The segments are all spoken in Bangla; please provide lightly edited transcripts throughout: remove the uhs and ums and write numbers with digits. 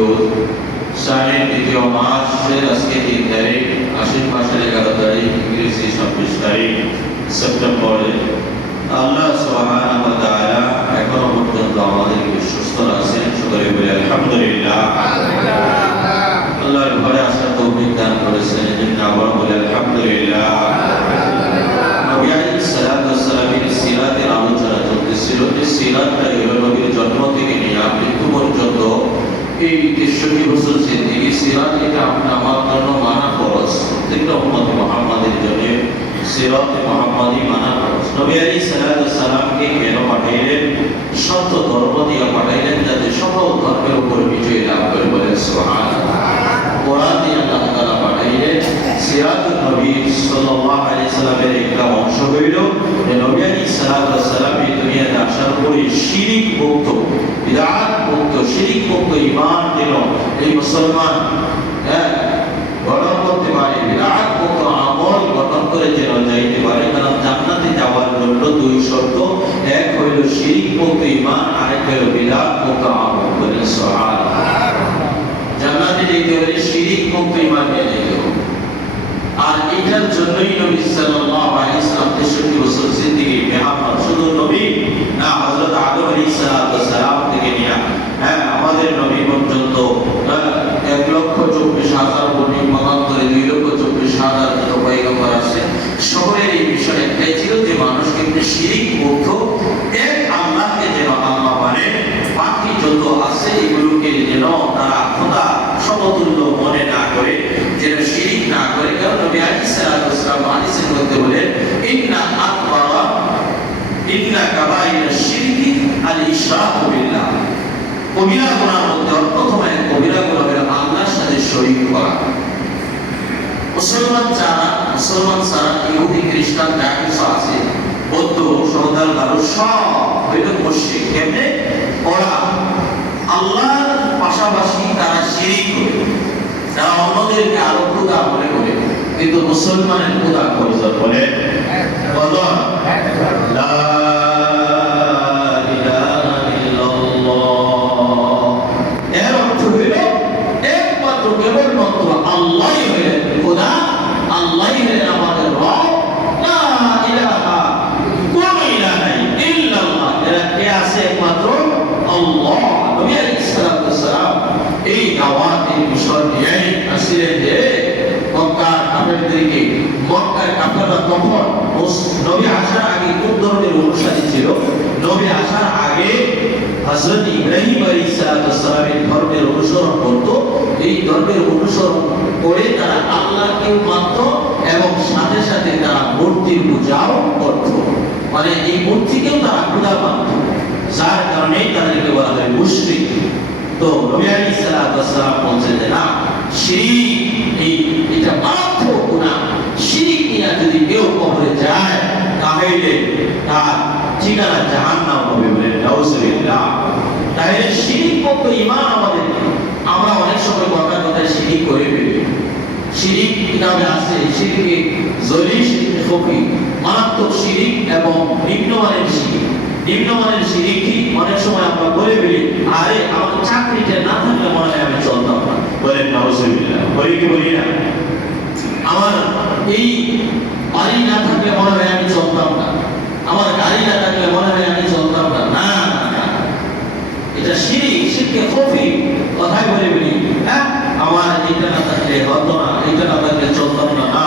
মওলুদ সালের দ্বিতীয় মাসের আজকে 3 তারিখ, আশ্বিন মাসের 11 তারিখ, ইংরেজি 26 তারিখ সেপ্টেম্বরে। আল্লাহ সুবহানাহু ওয়া তাআলা এখনো পর্যন্ত আমাদেরকে সুস্থ রাখছেন, সকলে বলি আলহামদুলিল্লাহ। আল্লাহর ঘরে আসার তৌফিক দান করেছেন, এজন্য আবার বলি আলহামদুলিল্লাহ। নবী আলাইহিস সালাতু ওয়াস সালামের সিরাতের আলোচনা চলতেছিল, যে সিরাতটা হলো নবীর জন্ম থেকে নিয়ে মৃত্যু পর্যন্ত এই 63 বছর জিন্দেগি। সিরাত এটা আমার জন্য মানা ফরজ, প্রত্যেকটা উম্মত মুহাম্মাদের জন্য সিরাত মুহাম্মাদি মানা ফরজ। নবী আলাইহিস সালাতু ওয়াস সালামকে কেন পাঠাইলেন? সত্য ধর্ম দিয়ে পাঠাইলেন, যাতে সকল ধর্মের উপর বিজয় লাভ করে। বলেন সুবহানাল্লাহ। কোরআন দিয়ে আল্লাহ তাআলা পাঠাইলেন। সিরাতুন নবী সাল্লাল্লাহু আলাইহি সাল্লামের একটা অংশ হইল যে নবী আলাইহিস সালাতু ওয়াস সালাম এই দুনিয়াতে আসার পরে শিরক মুক্ত, বিদআত মুক্ত, শিরক মুক্ত ঈমান দিল এই মুসলমান গঠন করতে পারে, বিদআত মুক্ত আমল গঠন করে যেন যাইতে পারে। কারণ জান্নাতে যাওয়ার জন্য দুই শর্ত, এক হইল শিরক মুক্ত ঈমান, আরেক হইল বিদআত মুক্ত আমল। বলেন সুবহানাল্লাহ। জান্নাতে যেতে হলে শিরক মুক্ত ঈমান নিয়ে যেতে হবে। আর এটার জন্যই নবী সাল্লাল্লাহু আলাইহি সাল্লাম 63 বছর জিন্দেগি মেহনত। শুধু নবী না, হযরত আদম আলাইহিস সালাম থেকে নিয়ে আমাদের নবী পর্যন্ত 1,24,000 বনি মতান্তরে 2,24,000 যত পয়গম্বর আছে, সকলের এই বিষয় একটাই ছিল যে মানুষ কিন্তু শিরক মুক্ত, এক আল্লাহকে যেন আল্লাহ মানে, বাকি যত আছে এগুলোকে যেন তারা খোদা সমতুল্য মনে না করে, যেন শিরক না করে। কারণ নবী আলাইহিস সালাম হাদিসের মধ্যে বলেন, ইন্না কাবাইরাশ শিরকি আল ইশরাকু বিল্লাহ। কবিরা গুনাহের মধ্যে প্রথম এক কবিরা গুনাহ হলো আল্লাহর সাথে শরীক করা। মুসলমান ছাড়া ইহুদি, খ্রিস্টান যা কিছু আছে, বৌদ্ধ, সৌদাল, গারো সব হইল মুশরিক। কেমনে? ওরা আল্লাহর পাশাপাশি তারা শিরক করে, তারা অন্যদেরকে আরো খোদা মনে করে, কিন্তু মুসলমানের খোদা কয়জন? বলে কয়জন? লা ইলাহা ইল্লাল্লাহ। এর অর্থ হইল একমাত্র কেবলমাত্র আল্লাহই হলেন খোদা, আল্লাহই হলেন আমাদের রব। লা ইলাহা, কোন ইলাহা নাই, ইল্লাল্লাহ। এরা কে আছে? একমাত্র আল্লাহ। নবী আলাইহিস সালাম এই দাওয়াতের বিষয় নিয়ে আসছিলেন যে মক্কার কাফেরদেরকে, মক্কার কাফেররা তখন নবী আসার আগে কোন ধরনের অনুসারী ছিল? নবী আসার আগে হযরত ইব্রাহিম আলাইহিস সালামের ধর্মের অনুসরণ করত। এই ধর্মের অনুসরণ করে তারা আল্লাহকে মানত এবং সাথে সাথে তারা মূর্তির পূজাও করত, মানে এই মূর্তিকেও তারা খোদা মানত, যার কারণে তাদেরকে বলা হয় মুশরিক। তো নবী আলাইহিস সালাম বলছেন যে না, শিরক এটা মারাত্মক গুনাহ। শিরক নিয়ে যদি কেউ কবরে যায় তাহলে তার ঠিকানা জাহান্নাম হবে। বলেন নাউজুবিল্লাহ। তাহলে শিরক মুক্ত ঈমান আমাদের, আমরা অনেক সময় কথার কথায় শিরক করে ফেলি। শিরক কিতাবে আছে, শিরকে জলি, শিরকে খফি, মারাত্মক শিরক এবং নিম্নমানের শিরক। নিম্নমানের শিরক কি অনেক সময় আমরা বলে ফেলি, আরে আমার চাকরিটা না থাকলে মনে হয় আমি চলতাম না। বলেন নাউজুবিল্লাহ। বলি কি বলি না? আমার এই বাড়ি না থাকলে মনে হয় আমি চলতাম না, আমার গাড়ি না থাকলে মনে হয় আমি চলতাম না। না, এটা শিরক, শিরকে খফি। কথাই বলে ফেলি, আমার এটা না থাকলে হতো না, এটা না থাকলে চলতাম না। না,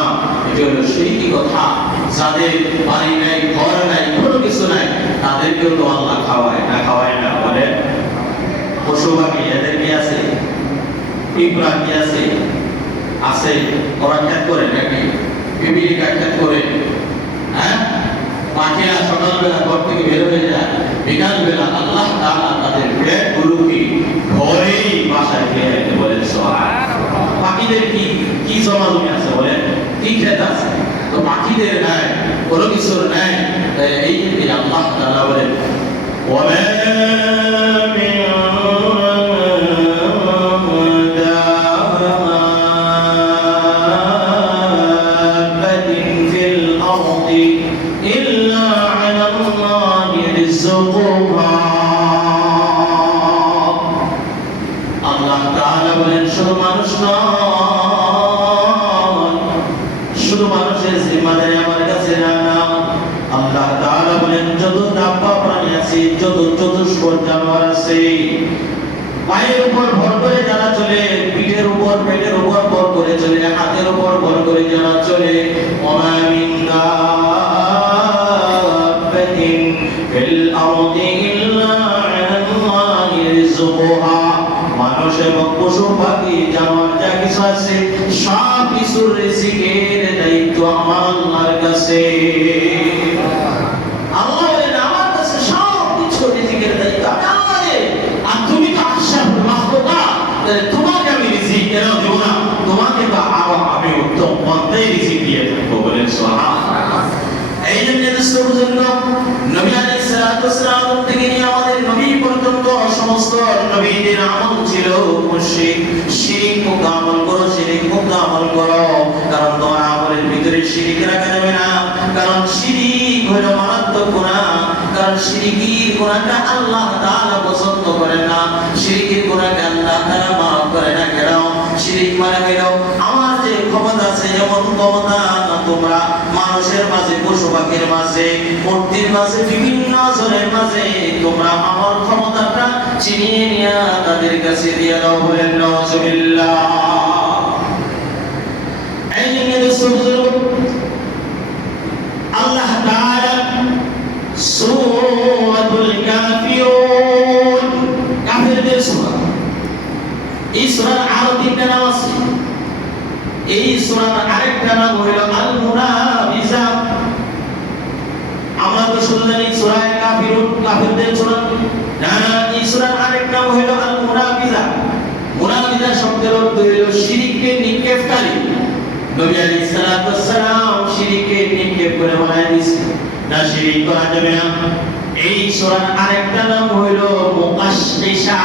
এটা হলো শিরকি কথা। যাদের বাড়ি নাই, ঘর নাই, কোনো কিছু নাই, তাদেরকেও তো আল্লাহ খাওয়ায় না, খাওয়ায় না। বলে পশু পাখি এদের কি আছে? পিঁপড়া কি আছে? আছে। ওরা খেত করে নাকি? পিপিলিকা খেত করে। পাখিরা সকালবেলা ঘর থেকে বের হয়ে যায়, বিকালবেলা আল্লাহ তাআলা তাদের পেটগুলোকে ঘরেই বাসায় খেয়ে নিতে। বলেন সুবহানাল্লাহ। পাখিদের কি জমা জমি আছে? বলেন কি খেত আছে? তো পাখিদের নাই, কোনো কিছুর নাই। এই যে আল্লাহ তাআলা বলেন, ওয়া আল্লাহ আল্লাহ তাআলা বলেন শুধু মানুষ নয়, শুধু মানুষের জিম্মাদারি আমার কাছে না। আল্লাহ তাআলা বলেন যত দাব্বা প্রাণী আছে, যত চতুষ্পদ জানোয়ার আছে, পায়ের উপর ভর করে যারা চলে, পিঠের উপর পেটের উপর ভর করে চলে, হাতের উপর ভর করে যারা চলে, ওমা মিন দাব্বাতিন ফিল আরদি ইল্লা আলাল্লাহি রিজকুহা, মানুষ এবং পশু পাখি জানোয়ার যা কিছু আছে সব কিছুর রিজিকের দায়িত্ব আমার আল্লাহর কাছে। আল্লাহ বলেন আমার কাছে সব কিছু রিজিকের দায়িত্ব আমি আল্লাহর। আর তুমি তো আশরাফুল মাখলুকাত, তোমাকে আমি রিজিক কেন দেব না? তোমাকে তো আরো আমি উত্তম পন্থায় রিজিক দিয়ে থাকবো। বলেন সুবহানাল্লাহ। এই জন্য রাসূলুল্লাহ নবী আলাইহিস সালাতু ওয়াস সালাম থেকে নিয়ে আমাদের নবী পর্যন্ত সমস্ত নবীদের আমল ছিল মুশরিক, শিরক মুক্ত আমল করো, শিরক মুক্ত আমল করো। কারণ তোমার আমলের ভিতরে শিরক রাখা যাবে না, কারণ শিরক হলো মারাত্মক গুনাহ। কারণ শিরকের গুনাহটা আল্লাহ তাআলা পছন্দ করেন না, শিরকের গুনাহকে আল্লাহ তাআলা মাফ করে না। কেন? শিরক মানে হলো আমার যে ক্ষমতা আছে, যেমন ক্ষমতা তোমরা মানুষের মাঝে, পশু পাখির মাঝে, মূর্তির মাঝে, বিভিন্ন জনের মাঝে তোমরা আমার ক্ষমতাটা চিনিয়ে নিয়ে তাদের কাছে দিয়ে দাও। বলেন নাউযুবিল্লাহ। এই জন্য রাসূলুল্লাহ আল্লাহ তাআলা সূরাতুল কাফিরুন, কাফিরদের সূরা, এই সূরার আরো তিনটা নাম আছে। এই সূরার আরেকটা নাম হলো আল মুনাফিসা। আমরা তো শুধু জানি সূরা কাফিরুন, কাফিরদের সূরা, না না, এই সূরার আরেক নাম হলো আল মুনাফিসা। মুনাফিসা শব্দের অর্থ হলো শিরকে নিক্ষেপকারী। নবী আলাইহিস সালাতু ওয়াস সালাম শিরকে নিক্ষেপ করে বানায় দিয়েছে, না শিরক করা যাবে না। এই সূরার আরেকটা নাম হলো মুকাশশিশা।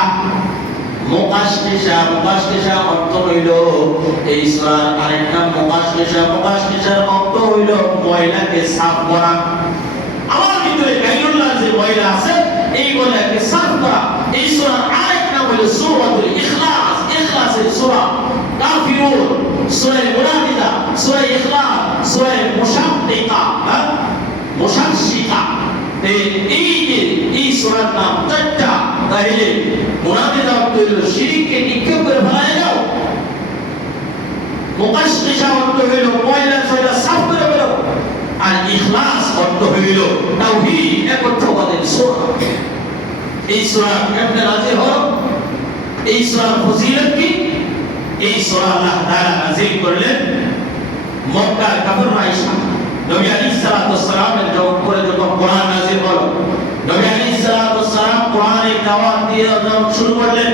মুকাশশিশা, মুকাশশিশা অর্থ হইল, এই সূরার আরেক নাম মুকাশশিশা। মুকাশশিশার অর্থ হইল ময়লাকে সাফ করা। আমার ভিতরে গায়রুল্লাহ যে ময়লা আছে এই ময়লাকে সাফ করা। এই সূরার আরেক নাম হইল সূরাতুল ইখলাস। ইখলাসের সূরা কাফিরুন, সূরা মুনাফিসা, সূরা ইখলাস, সূরা মুশাক্কিকা, মুশাক্কিকা। এই সূরার নাম চারটা। তাহলে মুনাফিসা অর্থ হইল শিরকে নিক্ষেপ করে ফেলায় দাও, মুকাশশিশা অর্থ হইল ময়লা সয়লা সাফ করে ফেলো, আর ইখলাস অর্থ হইল তাওহীদ একত্ববাদের সূরা। এই সূরা কেমনে নাযিল হলো? এই সূরার ফজিলত কি? এই সূরা আল্লাহ তাআলা নাযিল করলেন মক্কার কাফির আয়েশা নবী আলাইহিস সালাতু ওয়াস সালামের উপরে যখন কোরআন নাযিল হলো, নবী আলাইহিস সালাতু ওয়াস সালাম কোরআনের দাওয়াত দিয়ে শুরু করলেন।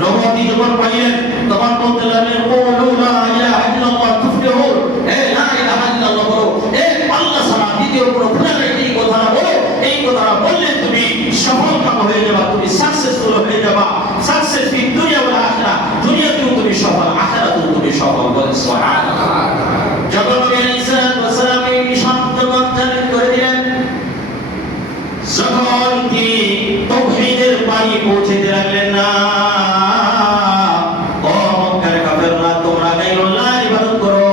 নবুয়তি যখন পাইলেন তখন বলতে লাগলেন কুলু লা ইলাহা ইল্লাল্লাহ তুফলিহুন, হে লা ইলাহা ইল্লাল্লাহ বলো, হে আল্লাহ ছাড়া দ্বিতীয় কোনো খোদা নেই, এই কথাটা বলো। এই কথাটা বললে তুমি সফলকাম হয়ে যাবে, তুমি সাকসেসফুল হয়ে যাবে। সাকসেস ফি দুনিয়া ওয়াল আখিরাহ, দুনিয়াতেও তুমি সফল, আখিরাতেও তুমি সফল। বলেন সুবহানাল্লাহ। যখন নবী আলাইহিস সালাতু ওয়াস সালাম এই মিশন চালু করে দিলেন, যখন তিনি তাওহীদের বাণী পৌঁছাতে লাগলেন, না ও মক্কার কাফেররা, তোমরা গায়রুল্লাহর ইবাদত করো,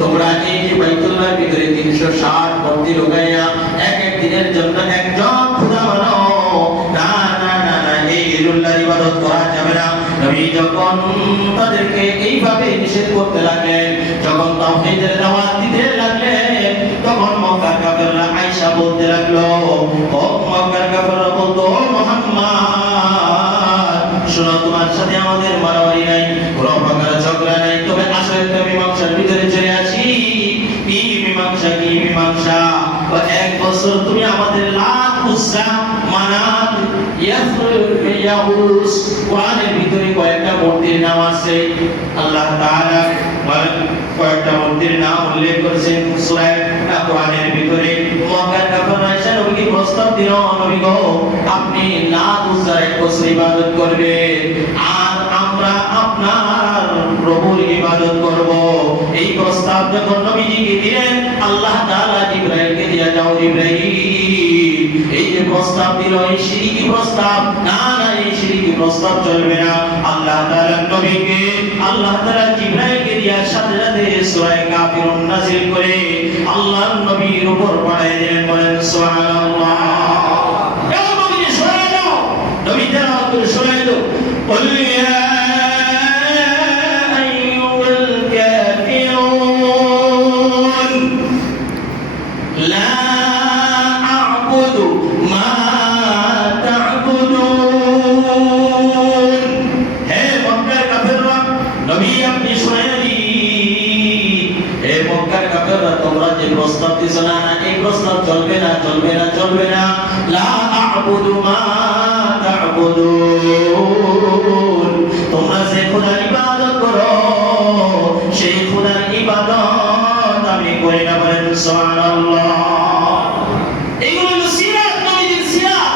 তোমরা এই যে বাইতুল্লাহর ভিতরে 360 মূর্তি লাগাইয়া এক এক দিনের জন্য একজন খোদা বানাও, না না না না, এই গায়রুল্লাহর ইবাদত করা যাবে না। নবী যখন তাদেরকে এইভাবে নিষেধ করতে লাগলেন, যখন তাওহীদের দাওয়াত দিতে লাগলেন, তখন মক্কার কাফেররা আয়েশা বলতে লাগলো, ও মক্কার কাফেররা বলতো, ও মুহাম্মদ শোনো, তোমার সাথে আমাদের মারামারি নাই, কোনো প্রকার ঝগড়া নাই, তবে আসো একটা মীমাংসার ভিতরে চলে আসি। কি মীমাংসা? কি মীমাংসা? এক বছর তুমি আমাদের লাত, উজ্জা, মানাত, ইয়াহুস, কোরআনের ভিতরে কয়েকটা মূর্তির নাম আছে। আল্লাহ তাআলা কয়েকটা মূর্তির নাম উল্লেখ করেছেন সূরা কোরআনের ভিতরে। মক্কার কাফেররা এসে নবীকে প্রস্তাব দিল, নবী গো, আপনি লাত, উজ্জার এক বছর ইবাদত করবেন, আর আমরা আপনার প্রভুর ইবাদত করব। এই প্রস্তাব যখন নবীজিকে দিলেন, আল্লাহ তাআলা জিবরাইলকে দিয়ে, যাও জিবরাইল, এই যে প্রস্তাব দিল, এই শিরকি প্রস্তাব, না না, এই শিরকি প্রস্তাব চলবে না। আল্লাহ তাআলা নবীকে আল্লাহ তাআলা জিবরাইলকে দিয়ে সাথে সাথে সূরা কাফিরুন নাযিল করে আল্লাহর নবীর উপর পড়ায় দিলেন। বলেন সুবহানাল্লাহ। এও নবীকে শোনায় দাও, নবী তেলাওয়াত করে শোনায় দাও। قل يا أيها الكافرون لا أعبد ما تعبدون। হে মক্কার কাফেররা, নবী আপনি শুনে দিন। হে মক্কার কাফেররা, তোমরা যে প্রস্তাব দিছো না, এই প্রস্তাব চলবে না, চলবে না, চলবে না। লা আ'বুদু মা তা'বুদুন। তোমরা যে খোদার ইবাদত করো, সেই খোদার ইবাদত আমি করি না। বলেন সুবহানাল্লাহ। এইগুলো হলো সিরাত, নবীর সিরাত।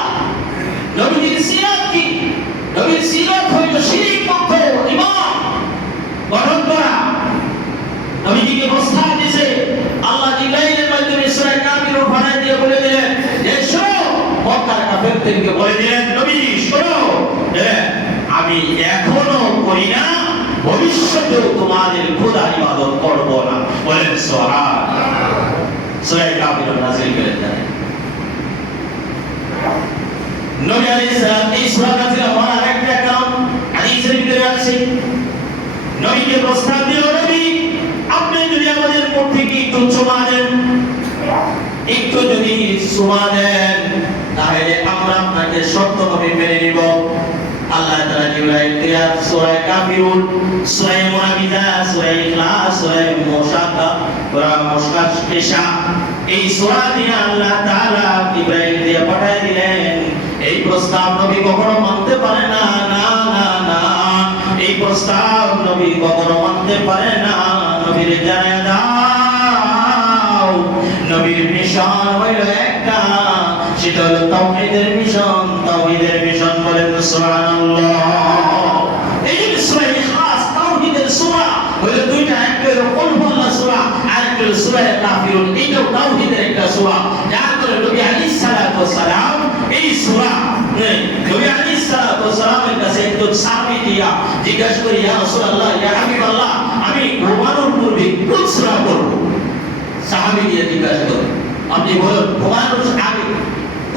নবীর সিরাত কি? নবীর সিরাত হইল শিরক মুক্ত ঈমান গঠন করা। নবীজিকে প্রস্তাব দিয়েছে আল্লাহ জিবরাইলের মাধ্যমে সূরা কাফিরুন পড়ায় দিয়ে বলে দিলেন যে শোনো, মক্কার কাফেরদেরকে বলে দিলেন নবী শোনো, আমি এখনো করি না, ভবিষ্যতেও তোমাদের খোদার ইবাদত করব না। বলেন সুবহানাল্লাহ। সূরা কাফিরুন নাযিল করে দেন। নবী আলাইহিস সালাম এই সূরা নাযিল হওয়ার একটা কারণ হাদিসের ভিতরে আছে। নবীকে প্রস্তাব দিল, নবী আপনি যদি আমাদের মধ্যে কি একটু চুমা দেন, একটু যদি চুমা দেন, তাহলে আমরা আপনাকে শর্তভাবে মেনে নিব। আল্লাহ তাআলা জিবরাইলকে সূরা কাফিরুন, সূরা মুনাফিকা, সূরা ইখলাস, সূরা মুশাক্কা, সূরা মুশাক্কিশা, এই সূরা দিয়ে আল্লাহ তাআলা জিবরাইল দিয়ে পাঠিয়ে দিলেন। এই প্রস্তাব নবী কখনো মানতে পারে না, না না না, এই প্রস্তাব নবী কখনো মানতে পারে না। নবীর জানায়া দাও, নবীর মিশন হইল একটা, সেটা হলো তাওহীদের মিশন, তাওহীদের মিশন। বলেন সুবহানাল্লাহ। এই সূরা ইখলাস তাওহীদের সূরা হইল দুইটা, একটা হলো কুল হুয়াল্লাহ সূরা, আর একটা হলো সূরা কাফিরুন। এইটাও তাওহীদের একটা সূরা। যার করে নবী আলাইহিস সালাতু ওয়াস সালাম এই সূরা নবী আলাইহিস সালাতু ওয়াস সালামের কাছে একজন সাহাবী দিয়া জিজ্ঞাসা করি, ইয়া রাসূলুল্লাহ, ইয়া হাবিবাল্লাহ, আমি ঘুমানোর পূর্বে কোন সূরা পড়ব? সাহাবী দিয়া জিজ্ঞাসা করে, আপনি বলেন ঘুমানোর আগে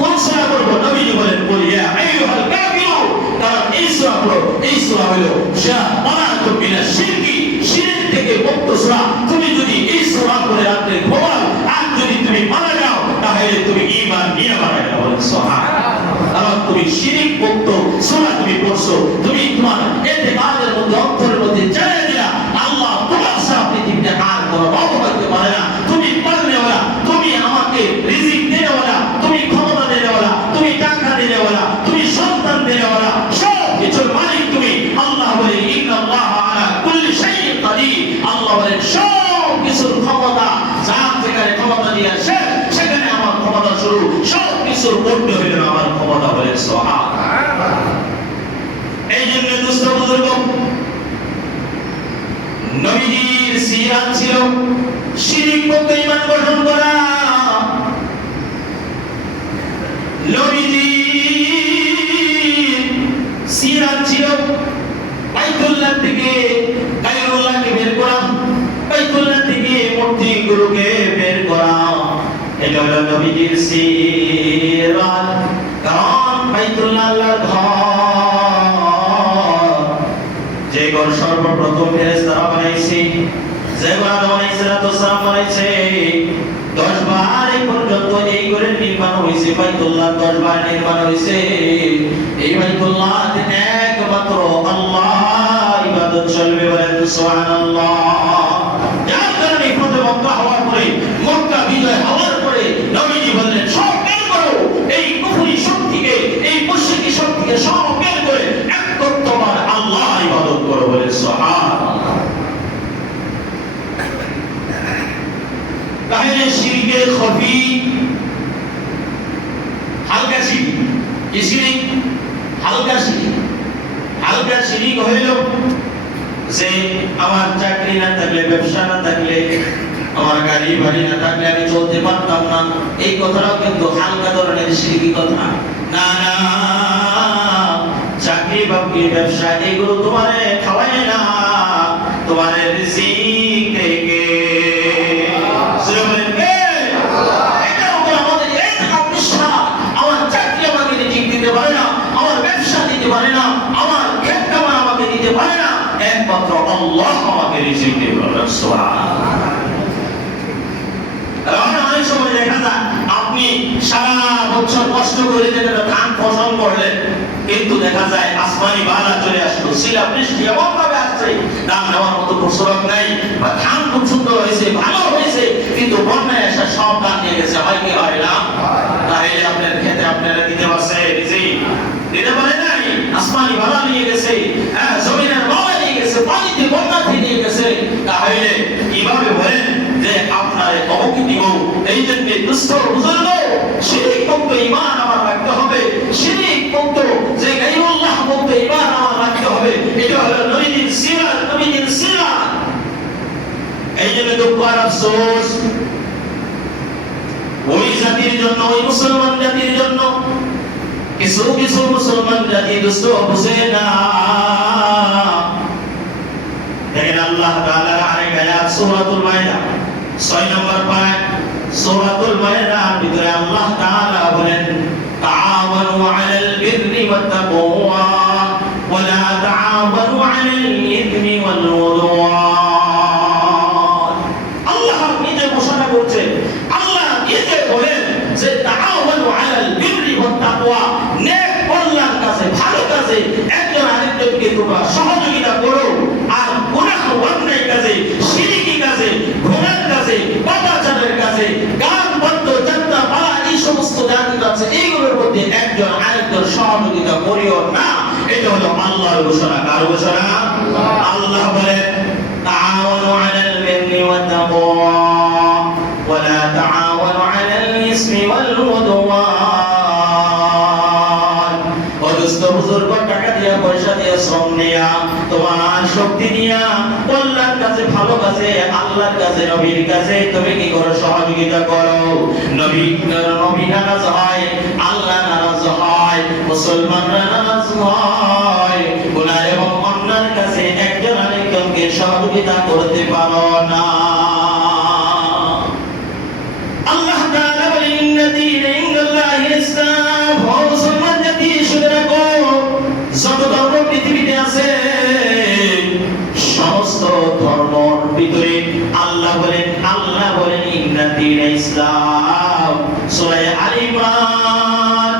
কোন সূরা পড়ব? নবীজি বলেন, বল ইয়া আইয়ুহাল কাফিরুন। কারণ এই সূরা পড়ো, এই সূরা হলো শামানাতু মিনাশ শিরকি, শিরক থেকে মুক্ত সূরা। তুমি যদি এই সূরা পড়ে রাতে ঘুমাও আর যদি তুমি মারা যাও, তাহলে তুমি ঈমান নিয়ে মারা যাবে। বলেন সুবহানাল্লাহ। কারণ তুমি শিরক মুক্ত সূরা তুমি পড়ছো, তুমি তোমার ইতিকাদের মধ্যে, অন্তরের মধ্যে জানিয়ে দিলা আল্লাহ তোমার সাথে পৃথিবীতে আর কোনো রব হতে পারে না। তুমি পালনেওয়ালা, তুমি আমাকে রিজিক দেওয়ালা, তুমি ক্ষমতা দেওয়ালা, তুমি টাকা দেওয়ালা, তুমি সন্তান দেওয়ালা, সব কিছুর মালিক তুমি। আল্লাহ বলে ইন্নাল্লাহা আলা কুল্লি শাইইন কাদির। আল্লাহ বলেন সব কিছুর ক্ষমতা, যার যেখানে ক্ষমতা দিয়ে আসে সেখানে আমার ক্ষমতা শুরু, সব কিছুর মধ্য হইল আমার ক্ষমতা। বলেন সুবহানাল্লাহ। এই জন্য দুষ্ট বুজুর্গ, নবীজির সিরাত ছিল শিরক মুক্ত ঈমান গঠন করা। নবীজির সিরাত ছিল বাইতুল্লাহ থেকে গায়রুল্লাহকে বের করা, বাইতুল্লাহ থেকে মূর্তিগুলোকে বের করা। এটা হলো নবীজির সিরাত। কারণ বাইতুল্লাহ আল্লাহর ঘর, যে ঘর সর্বপ্রথম ফেরেশতারা বানাইছে, যে ঘর আদম আলাইহিস সালাম বানাইছে, 10 বার এই পর্যন্ত এই ঘরের নির্মাণ হয়েছে। বাইতুল্লাহ 10 বার নির্মাণ হয়েছে। এই বাইতুল্লাহতে একমাত্র আল্লাহ ইবাদত চলবে। বলেন সুবহানাল্লাহ। যার কারণে ফতে মক্কা হওয়ার পরে, মক্কা বিজয় হওয়ার পরে নবীজি বললেন সব বের করো, এই কুফরি শক্তিকে, এই মুশরিকি শক্তিকে সব বের করে একমাত্র আল্লাহ ইবাদত করো। বলেন সুবহানাল্লাহ। তাহলে শিরকের খফি হালকা শিরক, কি শিরক? হালকা শিরক। হালকা শিরক হইল যে আমার চাকরি না থাকলে, ব্যবসা না থাকলে, আমার গাড়ি বাড়ি না থাকলে আমি চলতে পারতাম না। এই কথাটাও কিন্তু হালকা ধরনের শিরকি কথা। না না, চাকরি বাকরি ব্যবসা এগুলো তোমারে খাওয়ায় না, তোমারে রিজিক থেকে একমাত্র আল্লাহ আমাকে রিজিক দিতে পারেন। সুবহানাল্লাহ। অনেক সময় দেখা যায় আপনি সারা বছর কষ্ট করে ধান ফসল করলেন, কিন্তু দেখা যায় আসমানি বালা চলে আসলো, শিলা বৃষ্টি এমন ভাবে আসছে দাম নেওয়ার মতো প্রসরক নাই, বা ধান খুব সুন্দর হয়েছে, ভালো হয়েছে, কিন্তু বন্যায় আসা সব ধান নিয়ে গেছে। হয় কি হয় না? তাহলে আপনার খেতে আপনারা দিতে পারছে রিজিক? দিতে পারে নাই। আসমানি বালা নিয়ে গেছে, জমিনের বালা নিয়ে গেছে, পানিতে বন্যাতে নিয়ে গেছে। তাহলে কিভাবে বলেন যে আপনার অবকি দিব? এই জন্য দুস্থ বুজুর্গ, শিরিক মুক্ত ঈমান আমার রাখতে হবে, শিরিক মুক্ত যে গায়রুল্লাহ মুক্ত ঈমান আমার রাখতে হবে। এটা হলো নবীর সিরাত, নবীর সিরাত। এই জন্য দুঃখ আর আফসোস ওই জাতির জন্য, ওই মুসলমান জাতির জন্য। কিছু কিছু মুসলমান জাতি দুষ্ট বুঝে না। দেখেন আল্লাহ তাআলার আরেক আয়াত সূরাতুল মাইদা 6 নম্বর পারা, সূরাতুল মাইদার ভিতরে আল্লাহ তাআলা বলেন, তাআওয়ানু আলাল বিররি ওয়াত তাকওয়া ওয়া লা তাআওয়ানু আলাল ইসমি ওয়াল উদওয়ান। আল্লাহ নিজে ঘোষণা করছেন, আল্লাহ নিজে বলেন যে তাআওয়ানু আলাল বিররি ওয়াত তাকওয়া, নেক কল্যাণ কাজে, ভালো কাজে একজন আরেকজনকে তোমরা সহযোগিতা করো, আর গুনাহ অন্যায় কাজে, শিরকি কাজে, গুনাহ কাজে, পাপাচারের কাজে, গান বন্ধ যাত্রা পালা এই সমস্ত জাতি আছে, এইগুলোর মধ্যে একজন আরেকজন সহযোগিতা করিও না। এটা হলো আল্লাহর ঘোষণা। কার ঘোষণা? আল্লাহ বলেন, তাআওয়ানু আলাল বিররি ওয়াত তাকওয়া ওয়া লা তাআওয়ানু আলাল ইসমি ওয়াল উদওয়ান। ও দোস্ত বুজুর্গ, টাকা দিয়া, পয়সা দিয়া, শ্রম দিয়া, তোমার শক্তি দিয়া কল্যাণ কাজে, ভালো কাজে, আল্লাহর কাজে, নবীর কাজে তুমি কি করো? সহযোগিতা করো। নবী নারাজ হয়, আল্লাহ নারাজ হয়, মুসলমানরা নারাজ হয়। গুনাহ এবং অন্যায়ের কাছে একজন আরেকজনকে সহযোগিতা করতে পারো না। আল্লাহ তাআলা বলেন, ইন্না দীনা ইনদাল্লাহিল ইসলাম। ও মুসলমান জাতি, শুনে রাখো, যত ধর্ম পৃথিবীতে আছে সমস্ত ধর্মের ভিতরে আল্লাহ বলেন ইন্না দীনা ইসলাম। সূরা আল ইমরান,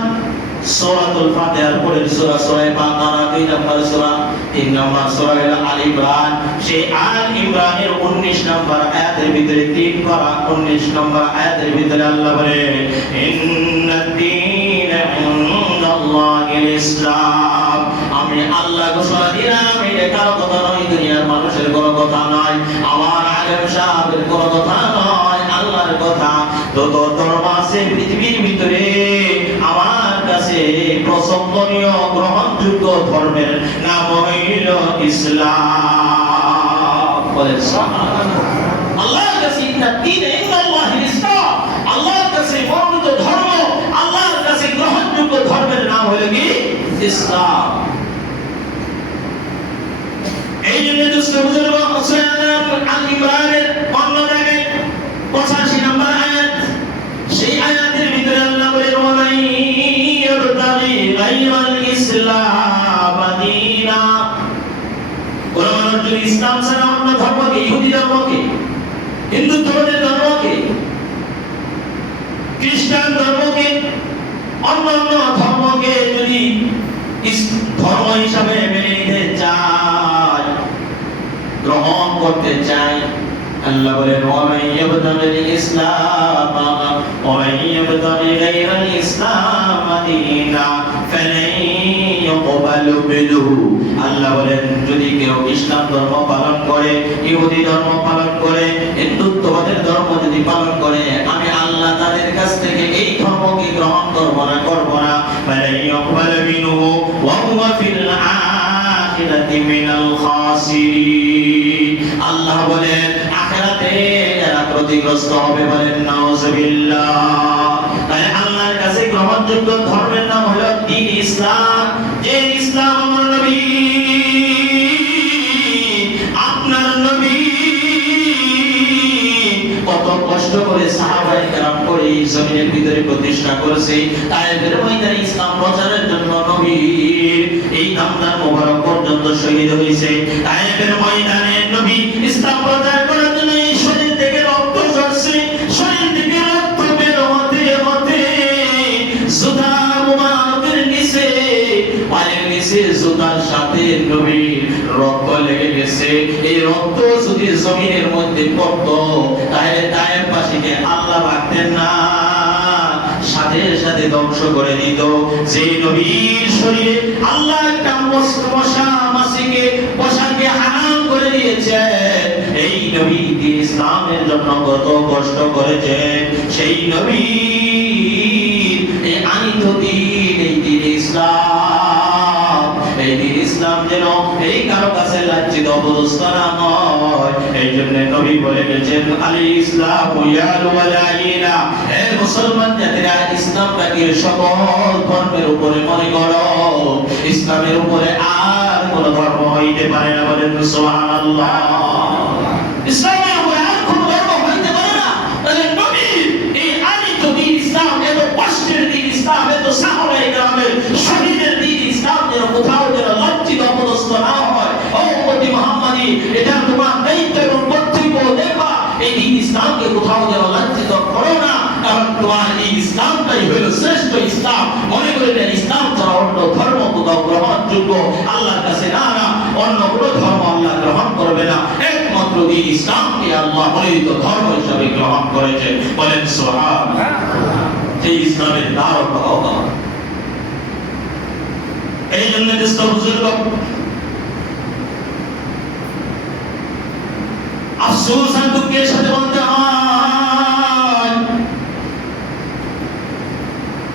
সূরাতুল ফাতিহার পরের সূরা সূরা বাকারা, 2 নম্বর সূরা, 3 নম্বর সূরা আল ইমরান। সেই আল ইমরানের 19 নম্বর আয়াতের ভিতরে 3 পারা 19 নম্বর আয়াতের ভিতরে আল্লাহ বলেন, ইন্নাদ দীনা ইনদাল্লাহিল ইসলাম। আমি আল্লাহ ঘোষণা দিলাম, এটা কারো কথা নয়, দুনিয়ার মানুষের কোনো কথা নয়, আমার আলেম সাহেবের কোনো কথা নয়, আল্লাহর কথা। যত ধর্ম আছে পৃথিবীর ভিতরে আমার কাছে পছন্দনীয় গ্রহণযোগ্য ধর্মের নাম হইল ইসলাম। বলেন সুবহানাল্লাহ। আল্লাহর কাছে ইন্নাদ দীনা ইনদাল্লাহিল ইসলাম, আল্লাহর কাছে মনোনীত ধর্ম, আল্লাহর কাছে গ্রহণযোগ্য ধর্মের নাম হলো কি? ইসলাম। এই জন্য দুষ্ট বুজুর্গ, সূরা আল ইমরানের অন্য জায়গায় 85 নম্বর আয়াত, সেই আয়াতের ভিতরে আল্লাহ বলেন, ওয়া মান ইয়াবতাগি গায়রাল ইসলাম দীনা। কোন মানুষ যদি ইসলাম ছাড়া অন্য ধর্মকে, ইহুদি ধর্মকে, হিন্দু ধর্মকে, খ্রিস্টান ধর্মকে, অন্যান্য ধর্মকে যদি ধর্ম হিসাবে মেনে নিতে চায়, গ্রহণ করতে চায়, আল্লাহ বলেন, ওয়া মান ইয়াবতাগিল ইসলাম ওয়া মান ইয়াবতাগি গায়রাল ইসলাম দীনা ফালান ইউকবালু মিনহু। আল্লাহ বলেন, যদি কেউ ইসলাম ধর্ম পালন করে, ইহুদি ধর্ম পালন করে, হিন্দুত্ববাদের ধর্ম যদি পালন করে, আমি আল্লাহ তাদের কাছ থেকে এই ধর্মকে গ্রহণ করব না। ফালান ইউকবালু মিনহু ওয়া হুয়া ফিল আখিরাতি মিনাল খাসিরিন। আল্লাহ বলেন, আখিরাতে যারা ক্ষতিগ্রস্ত হবে। বলেন নাউজুবিল্লাহ। তাই আল্লাহর কাছে গ্রহণযোগ্য ধর্মের নাম হলো দ্বীন ইসলাম। যে ইসলাম আমার করেছে। তায়েফের ময়দানে ইসলাম প্রচারের জন্য নবীর এই দামদার মোবারক পর্যন্ত শহীদ হয়েছে। তায়েফের ময়দানে নবী ইসলাম প্রচার করার জন্য এই শরীর থেকে রক্ত ঝরছে, শরীর থেকে রক্ত বের হতে হতে জুতা মুবারকের নিচে, পায়ের নিচে জুতার সাথে নবীর রক্ত লেগে গেছে। এই রক্ত যদি জমিনের মধ্যে পড়তো তাহলে তায়েফবাসীকে আল্লাহ রাখতেন না, সাথে সাথে ধ্বংস করে দিত। যে নবীর শরীরে আল্লাহ একটা মশা মাছিকে পোশাকে হারাম করে দিয়েছে, এই নবী দ্বীন ইসলামের জন্য কত কষ্ট করেছেন, সেই নবীর এই আনিত দ্বীন, এই দ্বীন ইসলাম, এই দ্বীন ইসলাম যেন এই কারো কাছে লাঞ্ছিত অপদস্থ না হয়, এই জন্য নবী বলে গেছেন আল ইসলাম ইয়ালু ওয়ালাইনা, হে মুসলমান জাতিরা ইসলামটাকে সকল ধর্মের উপরে মনে করো, ইসলামের উপরে আর কোন ধর্ম হইতে পারে না। বলেন সুবহানাল্লাহ। ইসলামের উপরে আর কোন ধর্ম হইতে পারে না। তাহলে নবী এই আনিত দ্বীন ইসলাম, এত কষ্টের দ্বীন ইসলাম, এত সাহাবায়ে কেরামের শহীদের দ্বীন ইসলাম যেন কোথাও যেন লাঞ্ছিত অপদস্থ না হয়। ও উম্মতি মুহাম্মাদি, এটা তোমার দায়িত্ব এবং কর্তব্য, দেখবা এই দ্বীন ইসলামকে কোথাও যেন লাঞ্ছিত করো না, কারণ তোমার এই ইসলামটাই হলো শ্রেষ্ঠ ইসলাম। মনে করে না ইসলাম ছাড়া অন্য ধর্ম কোথাও গ্রহণযোগ্য আল্লাহর কাছে না, না অন্য কোনো ধর্ম আল্লাহ গ্রহণ করবে না, একমাত্র দ্বীন ইসলামকে আল্লাহ মনোনীত ধর্ম হিসেবে গ্রহণ করেছে। বলেন সুবহানাল্লাহ। সেই ইসলামের দাওয়াত পাওয়া, এই জন্য দেশটা বুজুর্গ আফসোস আর দুঃখের সাথে বলতে হয়,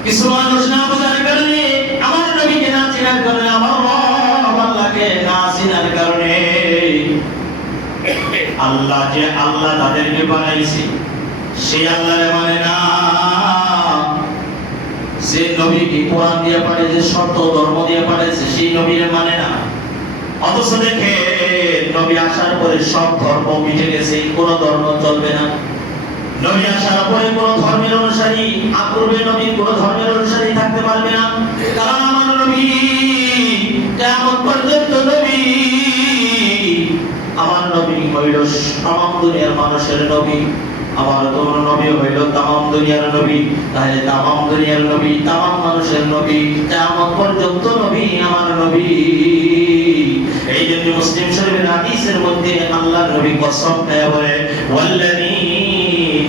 কিছু মানুষ না বোঝার কারণে, আমার নবীকে না চেনার কারণে, আমার আল্লাহকে না চেনার কারণে, আল্লাহ যে আল্লাহ তাদেরকে বানাইছে সেই আল্লাহরে মানে না, যে নবীকে কোরআন দিয়ে পাঠিয়েছে, সত্য ধর্ম দিয়ে পাঠিয়েছে সেই নবীরে মানে না। অথচ দেখে নবী আসার পরে সব ধর্ম মিটে গেছে, কোন ধর্ম চলবে না। নবী আসার পরে কোন ধর্মের অনুসারী, পূর্বে নবীর কোন ধর্মের অনুসারী থাকতে পারবে না, কারণ আমার নবী কিয়ামত পর্যন্ত নবী, আমার নবী হইল তামাম দুনিয়ার মানুষের নবী, আমার কোন নবী হইল তামাম দুনিয়ার নবী, তাহলে তামাম দুনিয়ার নবী, তামাম মানুষের নবী, কিয়ামত পর্যন্ত নবী আমার নবী। এই জন্য মুসলিম শরীফের হাদিসের মধ্যে আল্লাহর নবী কসম খেয়ে বলে, ওয়াল্লাযী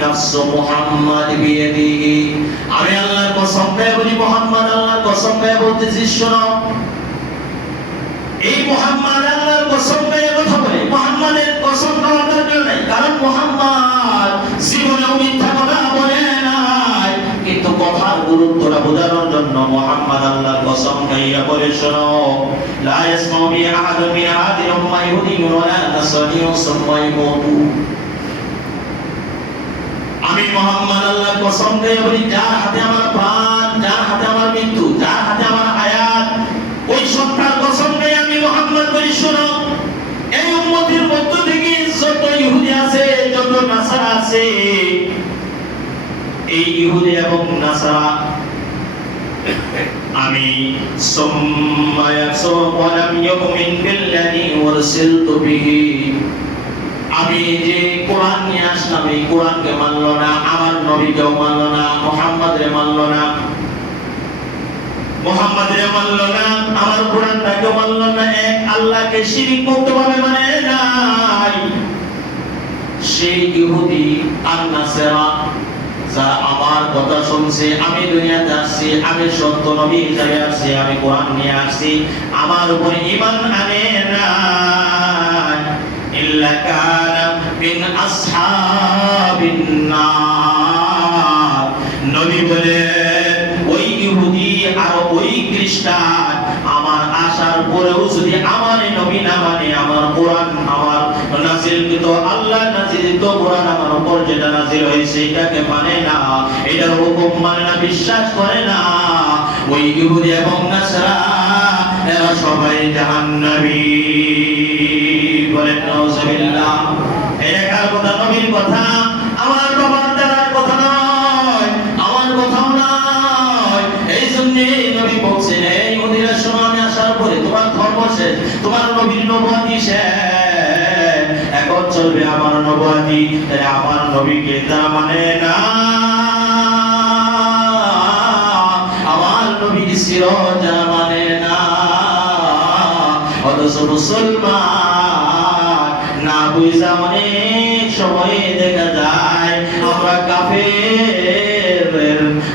নাফসু মুহাম্মাদ বিয়াদিহি, আমি আল্লাহর কসম খেয়ে বলি, মুহাম্মদ আল্লাহর কসম খেয়ে বলতেছি, শোনো, এই মুহাম্মদ আল্লাহর কসম খেয়ে কথা বলে, মুহাম্মাদের কসম খাওয়ার দরকার নাই, কারণ মুহাম্মদ জীবনেও মিথ্যা কথা বলে নাই, কিন্তু কথার গুরুত্বটা বোঝানোর জন্য মুহাম্মদ আল্লাহর কসম খাইয়া বলে, শোনো, লা ইয়াসমাউ বি আহাদুম মিন হাযিহিল উম্মাহ ইহুদিয়্যুন ওয়া লা নাসারানিয়্যুন সুম্মা ইয়ামুতু, আমি মুহাম্মদ আল্লাহর কসম খাইয়া বলি, যার হাতে আমার প্রাণ, যার হাতে আমার মৃত্যু, যার হাতে আমার হায়াত, ওই সত্তার কসম খাইয়া আমি মুহাম্মদ বলি, শোনো, এই উম্মতের মধ্য থেকে যত ইহুদি আছে, যত নাসারা আছে, এই ইহুদি এবং নাসারা আমি সুম্মা ইয়াসুম ওয়া লাম ইউমিন বিল্লাযী উরসিলতু বিহি, আমি যে কোরআন নিয়ে আসলাম এই কোরআনকে মানলো না, আমার নবীকেও মানলো না, মুহাম্মদরে মানলো না, মুহাম্মদরে মানলো না, আমার কোরআনটাকেও মানলো না, এক আল্লাহকে শিরক মুক্তভাবে মানে নাই, সেই ইহুদি আর নাসারা যারা আমার কথা শুনছে, আমি দুনিয়াতে আসছি, আমি সত্য নবী হিসেবে আসছি, আমি কোরআন নিয়ে আসছি, আমার উপর ঈমান আনে না, ইল্লা কানা মিন আসহাবিন নার, নবী বলে ওই ইহুদি আর ওই খ্রিস্টান আমার আসার পরেও যদি আমার নবী না মানে, আমার কোরআন, আমার নাযিলকৃত আল্লাহ নাযিলকৃত কোরআন আমার উপর যেটা নাযিল হয়েছে এটাকে মানে না, এটার হুকুম মানে না, বিশ্বাস করে না, ওই ইহুদি এবং নাসারা এরা সবাই জাহান্নামী। বলেন নাউযুবিল্লাহ। এটা কার কথা? নবীর কথা, আমার বাবার দাদার কথা নয়, আমার কথাও নয়, জন্য নবী বলছেন, এই ইহুদিরা শোনো, আমি আসার পরে তোমার ধর্ম শেষ, তোমার নবীর নবুয়তি শেষ, এখন চলবে আমার নবুয়তি। তাই আমার নবীকে তারা মানে না, আমার নবীর সিরাত যারা মানে না। অথচ মুসলমান না বুঝা অনেক সময় দেখা যায় আমরা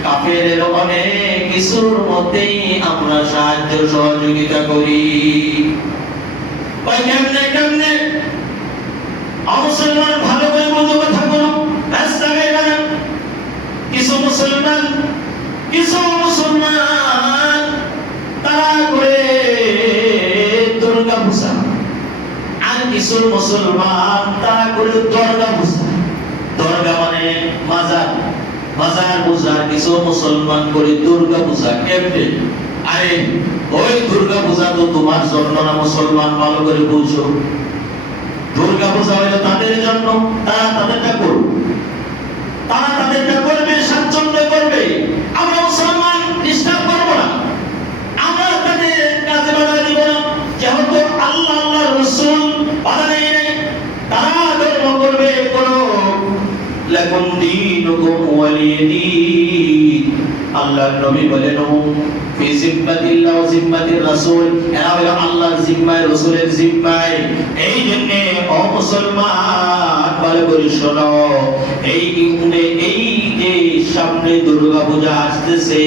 কাফেরের অনেক কিছুর মধ্যেই আমরা সাহায্য সহযোগিতা করি। কেমনে মুসলমান ভালো করে বুঝো কথাগুলো, রাস্তায় বানান। কিছু মুসলমান তারা করে দুর্গা পূজা, আর কিছু মুসলমান তারা করে দুর্গা পূজা। দুর্গা মানে মাজার পূজা, কিছু মুসলমান করে দুর্গা পূজা। কেমনে? আরে ওই দুর্গা পূজা তো তোমার জন্য না, মুসলমান ভালো করে বুঝো। দুর্গা পূজা হইলো তাদের জন্য, তারা তাদেরটা করবে, তারা তাদেরটা করবে, স্বাচ্ছন্দ্য করবে। আমরা মুসলমান ডিস্টার্ব করবো না, আমরা তাদের কাজে বাধা দিব না। যেহেতু আল্লাহর রাসূল বাধা দেয় নাই, তারা ধর্ম করবে করো, লাকুম দীনুকুম ওয়ালিয়া দীন। আল্লাহর নবী বলেন, ফি জিম্মাতিল্লাহ ওয়া জিম্মাতির রাসূল, এরা হলো আল্লাহর জিম্মায়, রাসূলের জিম্মায়। এই জন্য ও মুসলমান ভালো করে শোনো, এই যে সামনে দুর্গা পূজা আসতেছে,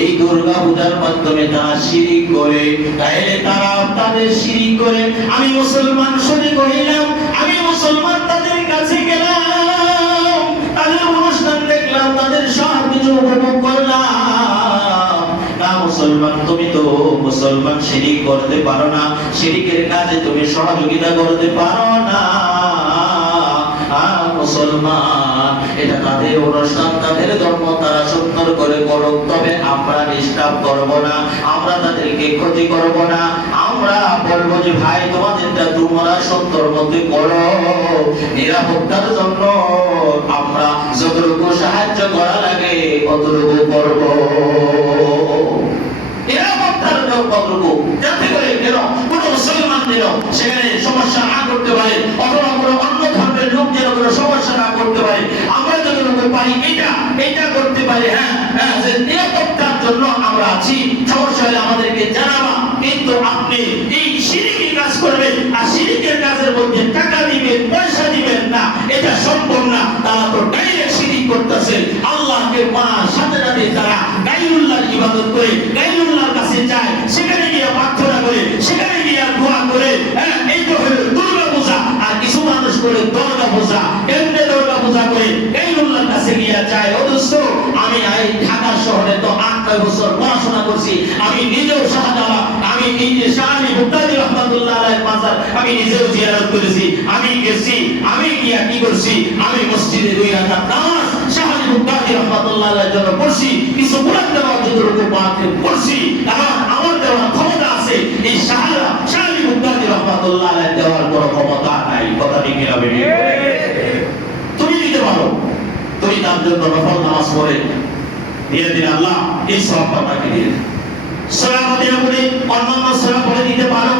এই দুর্গা পূজার মাধ্যমে তারা শিরিক করে, তাইলে তারা তাদের শিরিক করে আমি মুসলমান শরীক হইলাম, আমি মুসলমান তাদের কাছে গেলাম, তাদের অনুষ্ঠান দেখলাম, তাদের সব কিছু উপভোগ করলাম। না মুসলমান, তুমি তো মুসলমান শিরিক করতে পারো না, শিরিকের কাজে তুমি সহযোগিতা করতে পারো না। মুসলমান এটা তাদের অনুষ্ঠান, তাদের ধর্ম, তারা সুন্দর করে করুক, তবে আমরা ডিস্টার্ব করব না, আমরা তাদেরকে ক্ষতি করব না। আমরা বলবো যে ভাই তোমাদেরটা তোমরা সুন্দর মতে করো, নিরাপত্তার জন্য আমরা যতটুকু সাহায্য করা লাগে ততটুকু করব, নিরাপত্তার কতটুকু, যাতে করে কেন কোনো মুসলমানদেরও সেখানে সমস্যা না করতে পারে, অথবা কোনো অন্য ধর্মের লোক যেন কোনো সমস্যা না করতে পারে। আমরা যতটুকু পারি এটা করতে পারি। হ্যাঁ, যে নিরাপত্তার জন্য আমরা আছি, সমস্যা হলে আমাদেরকে জানাবা। কিন্তু আপনি এই শিরকি কাজ করবেন আর শিরকের কাজের মধ্যে টাকা দিবেন, পয়সা দিবেন না, এটা সম্ভব না। তারা তো ডাইরেক্ট শিরক করতেছে, আল্লাহকে মানার সাথে সাথে তারা গায়রুল্লাহর ইবাদত করে, গায়রুল্লাহর কাছে যায়, সেখানে গিয়ে প্রার্থনা করে, সেখানে গিয়ে দোয়া করে। এই তো হলো দুর্গা পূজা। আর কিছু মানুষ করে দুর্গা পূজা, কেন্দ্রে দুর্গা পূজা করে গায়রুল্লাহর কাছে গিয়ে যায়। অথচ আমি এই ঢাকা শহরে তো 8 বছর পড়াশোনা করছি, আমি নিজেও শাহজালাল, আমি নিজে শাহ আলী মুক্তাদি রহমাতুল্লাহ আলাইহির মাজার আমি নিজেও জিয়ারত করেছি, আমি গেছি, আমি গিয়া কি করছি, আমি মসজিদে 2 রাকাত নামাজ শাহ আলী মুক্তাদি রহমাতুল্লাহ আলাইহির জন্য পড়ছি, কিছু কোরআন দেওয়ার যতটুকু পারতে পড়ছি, কারণ আমার দেওয়ার ক্ষমতা আছে, এই শাহ আলী মুক্তাদি রহমাতুল্লাহ আলাইহির দেওয়ার কোনো ক্ষমতা নাই। কথা ঠিক কিনা বেবি? তুমি দিতে পারো, তুমি তার জন্য নফল নামাজ পড়ে দিয়ে দিন, আল্লাহ এই সওয়াব আপনাকে দিয়ে দেন। সালামতে আপনি অন্যান্য সালাম পড়ে দিতে পারো,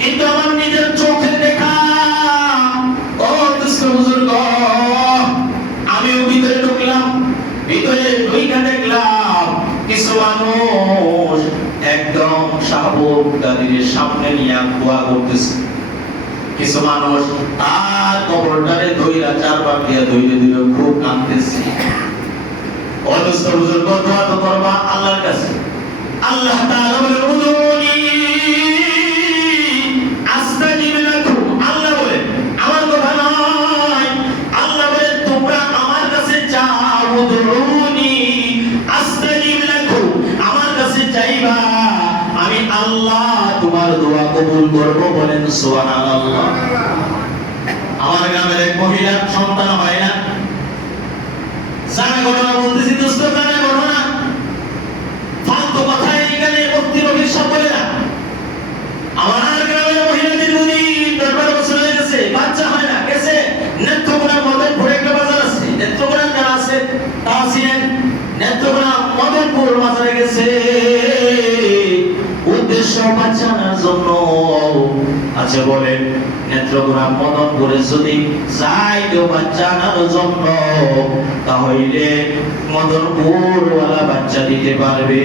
কিন্তু আমার নিজের চোখে দেখা, ও দুষ্ট বুজুর্গ, আমি ভিতরে ঢুকলাম, ভিতরে ঢুইকা দেখলাম কিছু মানুষ একদম শাহবুব গাদির সামনে নিয়ে দোয়া করতেছে। কিছু মানুষ তার কবরটারে ধইরা 4 বার দিয়ে ধইরে দিল, খুব কাঁদতেছে। ও দুষ্ট বুজুর্গ, দোয়া তো করবা আল্লাহর কাছে। আল্লাহ তাআলা বলেন, উদুনি আস্তাজিব লাকুম। আল্লাহ বলেন, আমার কথা নয়, আল্লাহ বলেন তোমরা আমার কাছে চাও, উদুনি আস্তাজিব লাকুম, আমার কাছে চাইবা, আমি আল্লাহ তোমার দোয়া কবুল করব। বলেন সুবহানাল্লাহ। আমার গ্রামের এক মহিলার সন্তান হয় না, জানা ঘটনা বলতেছি দোস্ত, জানা ঘটনা, ফালতু কথা এখানে ভক্তি ভবিষ্যৎ বলে না। আমার গ্রামের মহিলা দীর্ঘদিন 10 বছর হয়ে গেছে, বাচ্চা হয় না, গেছে নেত্রকোনা মদনপুর একটা বাজার আছে, নেত্রকোনা যারা আছে তারা ছিলেন, নেত্রকোনা মদনপুর বাজারে গেছে। বাঁচানোর জন্য আছে বলেন নেত্রকোনা মদন করে যদি চাইতো বাঁচানোর জন্য তাহলে মদনপুর ওয়ালা বাচ্চা দিতে পারবে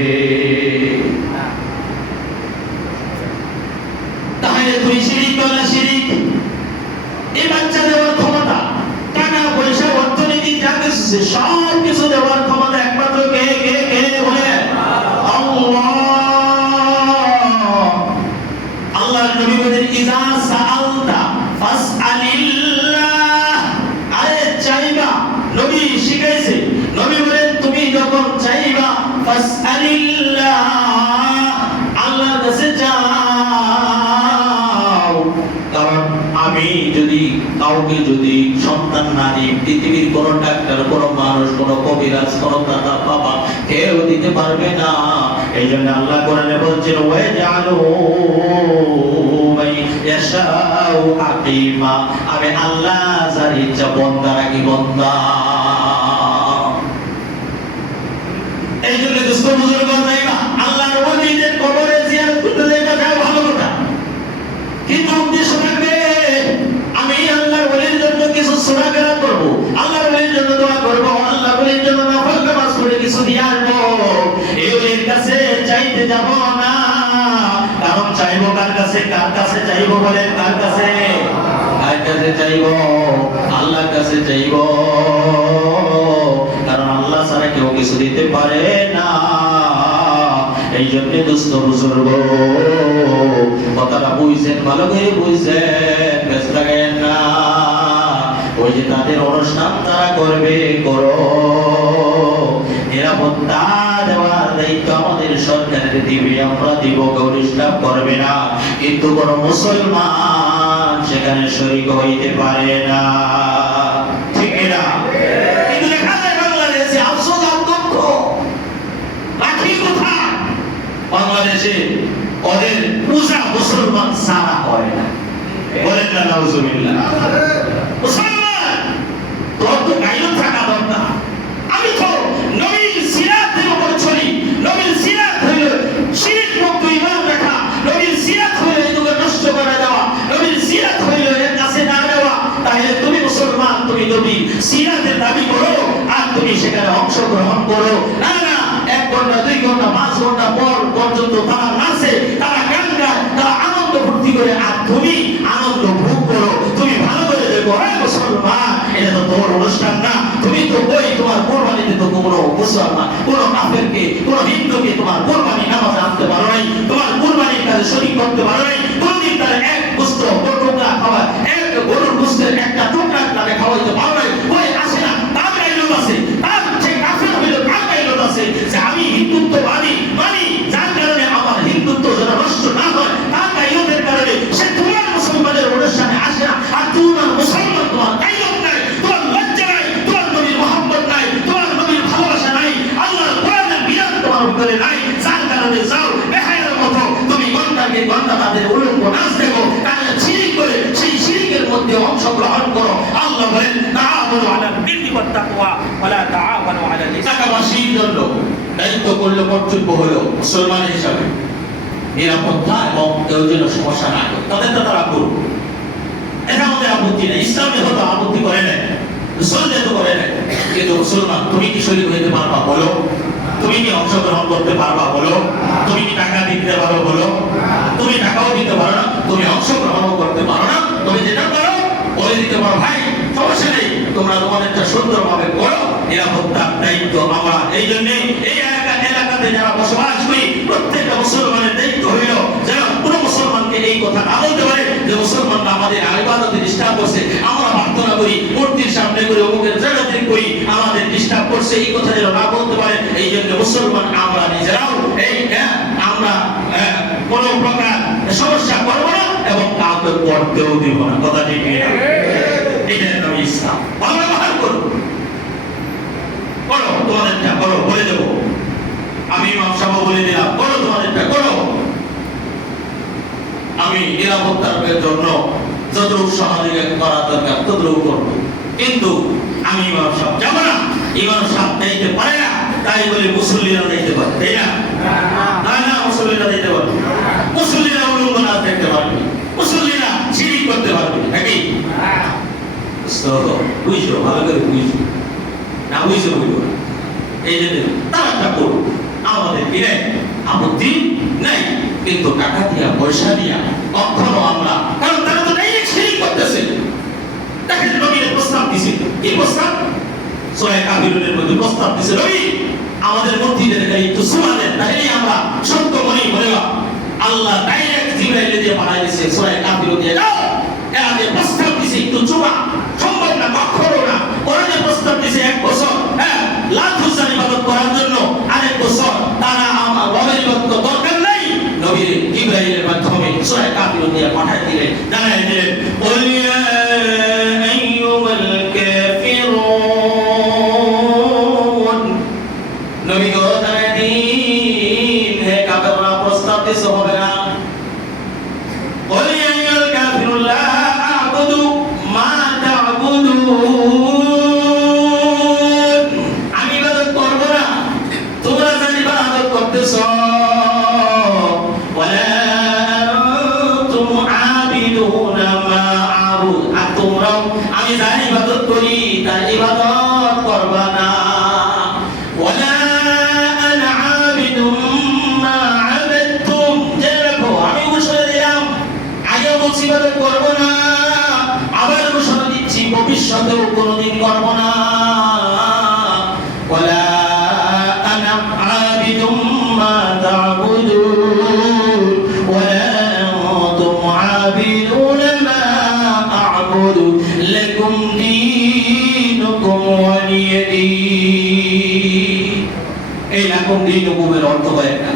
তাহলে তুই শিরিক করলে শিরিক এই বাচ্চা দেওয়ার ক্ষমতা টাকা পয়সা অর্থনীতি যা কিছু সব কিছু দেওয়ার ক্ষমতা একমাত্র কে কে কে বলে আল্লাহ আল্লাহর নবী বলেন ইজা সাআলতা ফাসআলিল্লাহ আরে চাইবা নবী শিখাইছে নবী বলেন তুমি যখন চাইবা ফাসআলিল্লাহ আল্লাহর কাছে চাও কারণ আমি যদি কাউকে যদি সন্তান না দিই পৃথিবীর কোন ডাক্তার কোন মানুষ কোন কবিরাজ কোন দাদা বাবা কেউ দিতে পারবে না এই জন্য আল্লাহ কোরআনে বলছেন ওয়া জালু ইয়াশাউ হাকিমা আমি আল্লাহ যার ইচ্ছা বান্দা রাখি বান্দা এই জন্য দোস্ত বুজুর্গ যাইবা আল্লাহর ওলিদের কবরে জিয়ারত করতে যাইবা যায় ভালো কথা কিন্তু উদ্দেশ্য থাকবে আমি আল্লাহর ওলির জন্য কিছু সুরাকেরা করব আল্লাহর ওলির জন্য দোয়া করব আল্লাহর ওলির জন্য নফল নামাজ পড়ে কিছু দিয়ে আসবো এই ওলির কাছে চাইতে যাব না কারণ চাইবো কার কাছে চাইবো বলেন কার কাছে চাইবো আল্লাহর কাছে চাইবো কারণ আল্লাহ ছাড়া কেউ কিছু দিতে পারে না এই জন্য দুস্থ বুজুর্গ কথাটা বুঝছেন ভালো করে বুঝছেন ব্যস্ত থাকেন না ওই যে তাদের অনুষ্ঠান তারা করবে করো নিরাপত্তা দেওয়ার দায়িত্ব আমাদের সরকারের দিবে আমরা দিব কেউ ডিস্টার্ব করবে না কিন্তু কোন মুসলমান সেখানে শরীক হইতে পারে না ঠিক না কিন্তু দেখা যায় বাংলাদেশে আফসোস আর দুঃখ রাখি কথা বাংলাদেশে ওদের পূজা মুসলমান সারা হয় না বলেন না নাউজুবিল্লাহ মুসলমান তোর তো গাইল থাকা দরকার আমি তো নবীর সিরাতের উপর চলি নবীর সিরাত হইল শিরক মুক্ত ঈমান রাখা নবীর সিরাত হইল এগুলো নষ্ট করে দেওয়া নবীর সিরাত হইল এর কাছে না দেওয়া তাহলে তুমি মুসলমান তুমি নবী সিরাতের দাবি করো আর তুমি সেখানে অংশগ্রহণ করো না না 1 ঘন্টা 2 ঘন্টা 5 ঘন্টা পর পর্যন্ত তারা নাচে তারা গান গায় তারা আনন্দ ফুর্তি করে আর তুমি আনন্দ ভোগ করো তুমি ভালো করে দেখো হে মুসলমান এটা তো তোমার অনুষ্ঠান না তুমি তো ওই তোমার কুরবানিতে তো কোনো মুসলমান কোনো কাফেরকে কোনো হিন্দুকে তোমার কুরবানি নামাজ আনতে পারো নাই তোমার কুরবানির কাজে শরীক করতে পারো নাই কোনদিন তার এক গোশত টুকরা খাওয়া এক গরুর গোশতের একটা টুকরা তাকে খাওয়াইতে পারো নাই ওই আসে না তার গাইলত আছে তার যে কাফের হইল তার গাইলত আছে যে আমি হিন্দুত্ববাদী মানি যার কারণে আমার হিন্দুত্ব যেন নষ্ট না হয় তার গাইলতের কারণে সে তোমার মুসলমানের অনুষ্ঠানে আসে না আর তোমার মুসলমান তোমার গাইলত নাই তোমার লজ্জা নাই তোমার নবীর মুহাম্মদ নাই তোমার নবীর ভালোবাসা নাই আল্লাহর কোরআনের বিধান তোমার উপরে নাই যার কারণে যাও বেহায়ার মতো তুমি ঘন্টাকে ঘন্টা তাদের উলঙ্গ নাচ দেখো তাহলে শিরিক করে সেই শিরিকের মধ্যে অংশগ্রহণ করো আল্লাহ বলেন তাআবুদু আলাল বিররি ওয়াত তাকওয়া ওয়া লা তাআওয়ানু আলাল ইসমি এলাকাবাসীর জন্য দায়িত্ব করলে কর্তব্য হলো মুসলমান হিসাবে নিরাপত্তা এবং কেউ যেন সমস্যা না করে তাদের তো তারা করুক এটা আমাদের আপত্তি নেই ইসলামে হয়তো আপত্তি করে নেয় মুসলমান তো করে নেয় কিন্তু মুসলমান তুমি কি শরীক হইতে পারবা বলো তুমি কি অংশগ্রহণ করতে পারবা বলো তুমি কি টাকা দিতে পারো বলো তুমি টাকাও দিতে পারো না তুমি অংশগ্রহণও করতে পারো না তুমি যেটা পারো বলে দিতে পারো ভাই সমস্যা নেই তোমরা তোমাদেরটা সুন্দরভাবে করো নিরাপত্তার দায়িত্ব আমরা এই জন্য এই এলাকাতে যারা বসবাস করি প্রত্যেকটা মুসলমানের দায়িত্ব হইল যেন কোনো মুসলমানকে এই কথা না বলতে পারে যে মুসলমানরা আমাদের ইবাদতে ডিস্টার্ব করছে আমরা প্রার্থনা করি মূর্তির সামনে করে অমুকের জায়গাতে করি আমাদের ডিস্টার্ব করছে এই কথা যেন না বলতে পারে এই জন্য মুসলমান আমরা নিজেরাও এই আমরা কোনো প্রকার সমস্যা করবো না এবং কাউকে করতেও দিব না কথা ঠিক না এটা নাম ইসলাম ভালো ব্যবহার করো করো তোমাদেরটা করো বলে দেবো আমি ইমাম সাহেব বলে দিলাম করো তোমাদেরটা করো আমি নিরাপত্তার জন্য যতটুকু সহযোগিতা করা দরকার ততটুকু করবো কিন্তু আমি ইমাম সাহেব যাবো না ইমাম সাহেব চাইতে পারে না তাই বলে মুসল্লিরা দেখতে পারে, তাই না? না না, মুসল্লিরা দেখতে পারবে, মুসল্লিরা উলঙ্গ নাচ দেখতে পারবে, মুসল্লিরা শিরিক করতে পারবে নাকি? বুঝছো, ভালো করে বুঝছো, না বুঝছো বুঝবো না। এই জন্য তারা করবো, আমাদের কিনে আপত্তি নাই, কিন্তু টাকা দিয়া পয়সা দিয়া কখনো আমরা, কারণ তারা তো ডাইরেক্ট শিরিক করতেছে। দেখেন নবীর প্রস্তাব দিছে, কি প্রস্তাব? সূরা কাফিরুনের মধ্যে প্রস্তাব দিছে, নবী আমাদের মসজিদে একটু সুরা দেন, তাহলে আমরা সত্য মনে বলেবা। আল্লাহ ডাইরেক্ট জিবরাইল দিয়ে পাঠায় দিয়েছে, সূরা কাফিরুন দিয়ে যাও, এরা যে প্রস্তাব দিছে একটু চুমা সম্ভব না, কখনো না। ওরা যে প্রস্তাব দিছে 1 বছর, হ্যাঁ, লাখ হুসান ইবাদত করার জন্য, আরেক বছর তারা আমার রবের ইবাদত দরকার নাই, নবী জিবরাইলের মাধ্যমে সূরা কাফিরুন দিয়ে পাঠায় দিলেন, জানায় দিলেন, কুল ইয়া আইয়ুহাল কাফিরুন, নবী গো জানায় দিন, হে কাফেররা প্রস্তাব দিছো হবে না। কুল ইয়া আইয়ুহাল কাফিরুন লা আ'বুদু মা তা'বুদুন, আমি ইবাদত করব না তোমরা যারা ইবাদত করতেছো, ওয়ালা আনতুম আবিদুনা মা আ'বুদ, আর তোমরাও আমি যার ইবাদত করি তার ইবাদত করবা না। ওয়ালা আনা আবিদুম মা আবাদতুম, জেনে রাখো আমি ঘোষণা দিলাম, আগেও বলছি ইবাদত করব না, আবার ঘোষণা দিচ্ছি ভবিষ্যতেও কোনোদিন করব না। ওয়ালা আনা আবিদুম মা তা'বুদুন ওয়ালা আনতুম আবিদুনা মা আ'বুদু লাকুম দীনুকুম ওয়ালিয়া দীন। এই লাকুম দীনুকুমের অর্থ কয়েকটা,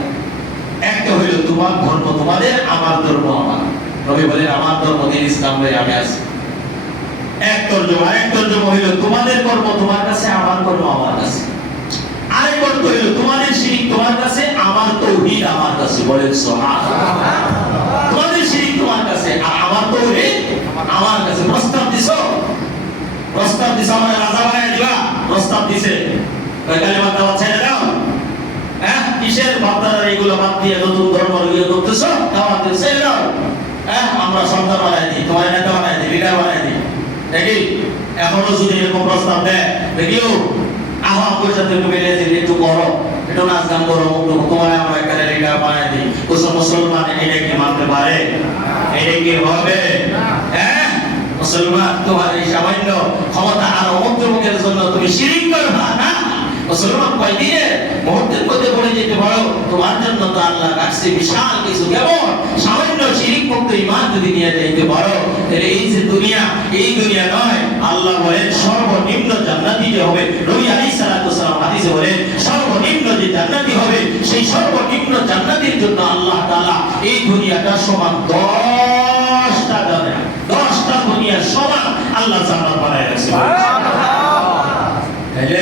একটা হইল তোমার ধর্ম তোমাদের, আমার ধর্ম আমার। নবী বলেন আমার ধর্ম দিন ইসলাম হয়ে আমি আছি, এক তর্জমা। আরেক তর্জমা হইল তোমাদের কর্ম তোমার কাছে, আমার কর্ম আমার কাছে। আরেক অর্থ হইল তোমাদের শিরিক তোমার কাছে, আমার তাওহীদ আমার কাছে। বলেন সুবহানাল্লাহ। তোমাদের শিরিক তোমার কাছে আর আমার তাওহীদ আমার কাছে। প্রস্তাব দিছো, প্রস্তাব দিছো আমাদের রাজা বানায় দিবা, প্রস্তাব দিছে, ওই কালিমা দাওয়াত ছেড়ে দাও। হ্যাঁ, কিসের বাপদাদা এগুলো বাদ দিয়ে নতুন ধর্ম ইয়ে করতেছো, দাওয়াত দিছে দাও। হ্যাঁ, আমরা সন্তান বানায় দিই, তোমার নেতা বানায় দিই, লিডার বানায় দিই, দেখি এখনো যদি এরকম প্রস্তাব দেয়, দেখিও আহ্বান করছে একটু বেড়ে দিলে একটু করো, একটু নাচ গান করো, তোমার আমরা একটা লিডার বানায় দিই। কোন মুসলমান এটা কি মানতে পারে? এটা কি হবে? হ্যাঁ, মুসলমান তোমার এই সামান্য ক্ষমতা আর অমুকের জন্য তুমি শিরিক করবা না। মুসলমান কয়দিনে মুহূর্তের মধ্যে পড়ে যেতে পারো, তোমার জন্য তো আল্লাহ রাখছে বিশাল কিছু। কেমন? সামান্য শিরিক মুক্ত ঈমান যদি নিয়ে যাইতে পারো, তাহলে এই যে দুনিয়া, এই দুনিয়া নয়, আল্লাহ বলেন সর্বনিম্ন জান্নাতি যে হবে। নবী আলাইহিস সালাতু ওয়াস সালাম হাদিসে বলেন সর্বনিম্ন যে জান্নাতি হবে, সেই সর্বনিম্ন জান্নাতির জন্য আল্লাহ তাআলা এই দুনিয়াটা সমান 10টা জান্নাত, 10টা দুনিয়া সমান আল্লাহ জান্নাত বানায় রাখছে। তাহলে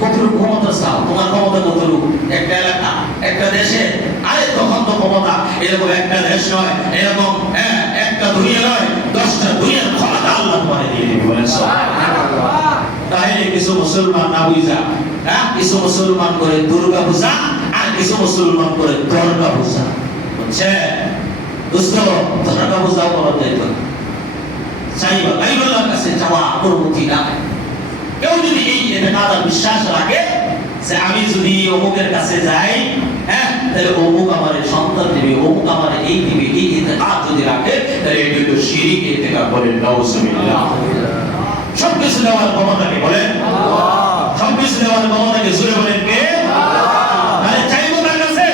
কতটুকু ক্ষমতা চাও? তোমার ক্ষমতা কতটুকু? একটা এলাকা, একটা দেশে, আরে তখন তো ক্ষমতা এরকম একটা দেশ নয়, এরকম একটা দুনিয়া নয়, 10টা দুনিয়ার ক্ষমতা আল্লাহ তোমাকে দিয়ে দিবে। বলেন সুবহানাল্লাহ। তাহলে কিছু মুসলমান না বুঝা, কিছু মুসলমান করে দুর্গা পূজা আর কিছু মুসলমান করে দুর্গা পূজা, বুঝছে? দোস্ত, দুর্গা পূজাও করা যায় তো, চাইবা গাইবুল্লাহর কাছে যাওয়া অনুমতি না। কেউ যদি এই এতেকাদ বিশ্বাস রাখে যে আমি যদি অমুকের কাছে যাই, হ্যাঁ, তাহলে অমুক আমার সন্তান দিবে, অমুক আমার এই দিবে, এই এতেকাদ যদি রাখে, তাহলে এটি হলো শিরিক এতেকাদ। বলেন নাউজুবিল্লাহ। সবকিছু দেওয়ার ক্ষমতাকে বলেন আল্লাহ, সবকিছু দেওয়ার ক্ষমতাকে জোরে বলেন কে? আল্লাহ। তাহলে চাইবো তার কাছে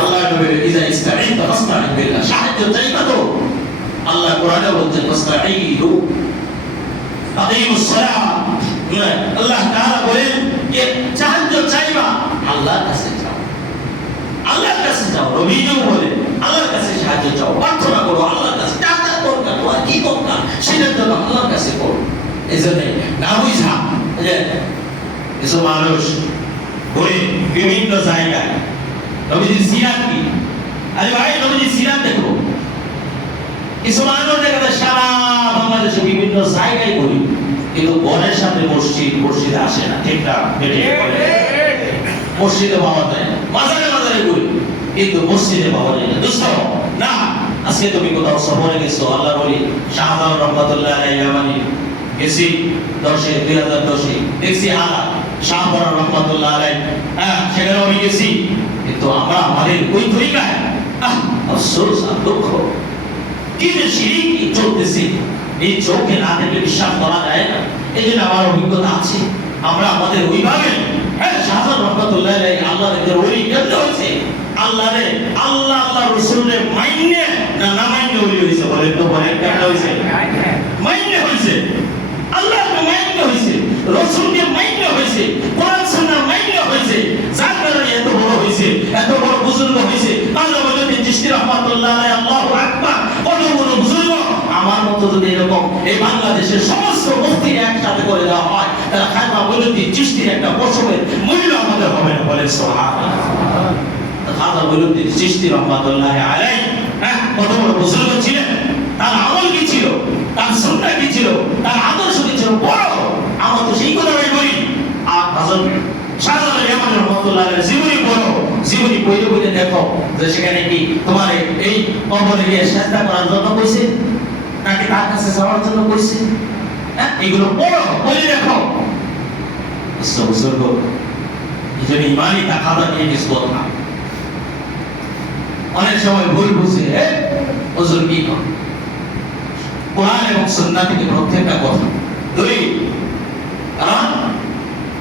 আল্লাহ বলে ইজা ইস্তাঈনতা ফাস্তাঈন বিল্লাহ, সাহায্য চাইবা তো আল্লাহ কোরআনে বলছেন ফাস্তাঈনু আকিমুস সালাহ। আল্লাহ তাআলা বলেন যে সাহায্য চাইবা আল্লাহর কাছে যাও, আল্লাহর কাছে যাও। নবীও বলেন আল্লাহর কাছে সাহায্য চাও, প্রার্থনা করো আল্লাহর কাছে, যা যা দরকার তোমার কি দরকার সেটার জন্য আল্লাহর কাছে করো। এজন্য না বুঝা যে কিছু মানুষ ঘুরে বিভিন্ন জায়গায় নবীজির সিরাত কি, আরে ভাই নবীজির সিরাত দেখো। কিছু মানুষ দেখা যায় সারা বাংলাদেশে বিভিন্ন জায়গায় ঘুরে, কিন্তু ঘরের সামনে মসজিদে আসে না, ঠিক না? মসজিদে পাওয়া যায়, মাজারে মাজারে ঘুরি, কিন্তু মসজিদে পাওয়া যায় না। দোস্ত না, আজকে তুমি কোথাও সফরে গেছো, আল্লাহর ওলি শাহজালাল রহমাতুল্লাহ আলাইহি গেছি 2010 দেখছি আলা শাহজালাল রহমাতুল্লাহ আলাইহি, সেখানে আমি গেছি, কিন্তু আমরা আমাদের ওই তরিকায় আফসোস আর দুঃখ কি যে শিরিক চলতেছে, এই চোখে না দেখলে বিশ্বাস করা যায় না। এই জন্য আমার অভিজ্ঞতা আছে, আমরা আমাদের ওইভাবে শাহজালাল রহমাতুল্লাহ আলাইহি আল্লাহর ওলি কেমন হয়েছে, আল্লাহ রাসূলের মাইনে না মাইনে ওলি হয়েছে, বলেন তো, বলেন কেমন হয়েছে? মাইনে হয়েছে, আল্লাহর মাইনে হয়েছে, রাসূলকে মাইনে হয়েছে, কোরআন সুন্নাহ মাইনে হয়েছে, যার কারণে এত বড় হয়েছে, এত বড় বুজুর্গ হয়েছে। আল্লাহ বলেন চিশতি রহমাতুল্লাহ আলাইহি, আল্লাহু আকবার, কত বড় বুজুর্গ। আমার মতো যদি এরকম এই বাংলাদেশের সমস্ত মুফতি একসাথে করে দেওয়া হয়, তাহলে খাজা বৈলুদ্দিন চিশতির একটা বছরের মূল্য আমাদের হবে না, বলেন সুবহানাল্লাহ। খাজা বৈলুদ্দিন চিশতি রহমাতুল্লাহ আলাইহি কত বড় বুজুর্গ ছিলেন, তার আমল কি ছিল, তার সুন্নাহ কি ছিল, তার আদর্শ কি ছিল, বড়। আমরা তো সেই কথা বলি। আর হযরত শাহজালাল ইয়ামানী রহমাতুল্লাহ আলাইহি জীবনী পড়ো, জীবনী পড়ে দেখো যে সেখানে কি তোমার এই কবরে গিয়ে সেজদা করার জন্য কইছে নাকি তার কাছে যাওয়ার জন্য কইছে, এগুলো পড়ো, পড়ে দেখো। বুজুর্গ এই ইমানি তাকাদা নিয়ে কিছু কথা অনেক সময় ভুল বুঝে হুজুর কি কোরআন এবং সুন্নাহ থেকে প্রত্যেকটা কথা দলিল। কারণ